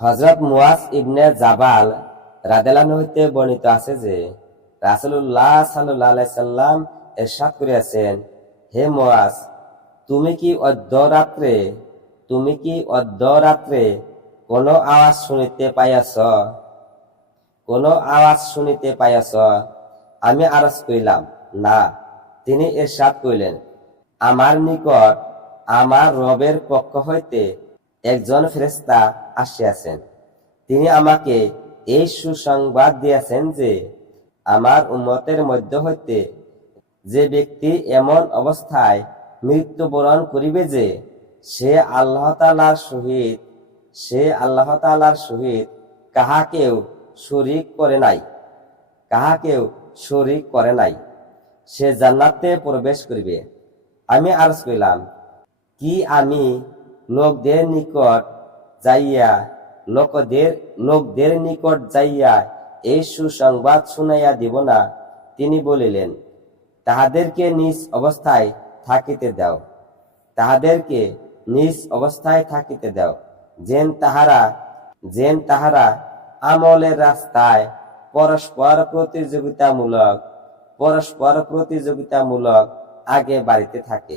হযরত মুআজ ইবনে জাবাল রাদিয়াল্লাহু হইতে বর্ণিত আছে যে রাসূলুল্লাহ সাল্লাল্লাহু আলাইহি সাল্লাম ইরশাদ করিয়াছেন, হে মুআজ, তুমি কি অর্ধরাত্রে কোনো আওয়াজ শুনিতে পাইয়াছ? আমি আরজ করিলাম, না। তিনি ইরশাদ করিলেন, আমার নিকট আমার রবের পক্ষ হইতে একজন ফেরেশতা আসিয়াছেন। তিনি আমাকে এই সুসংবাদ দিয়াছেন যে আমার উম্মতের মধ্য হইতে যে ব্যক্তি এমন অবস্থায় মৃত্যুবরণ করিবে যে সে আল্লাহ তাআলার সহিত কাহাকেও শরীক করে নাই, সে জান্নাতে প্রবেশ করিবে। আমি আরজ করিলাম, কি আমি লোকদের নিকট যাইয়া এই সুসংবাদ শুনাইয়া দিব না? তিনি বলিলেন, তাহাদেরকে নিজ অবস্থায় থাকিতে দাও, যেন তাহারা আমলের রাস্তায় পরস্পর প্রতিযোগিতামূলক আগে বাড়িতে থাকে।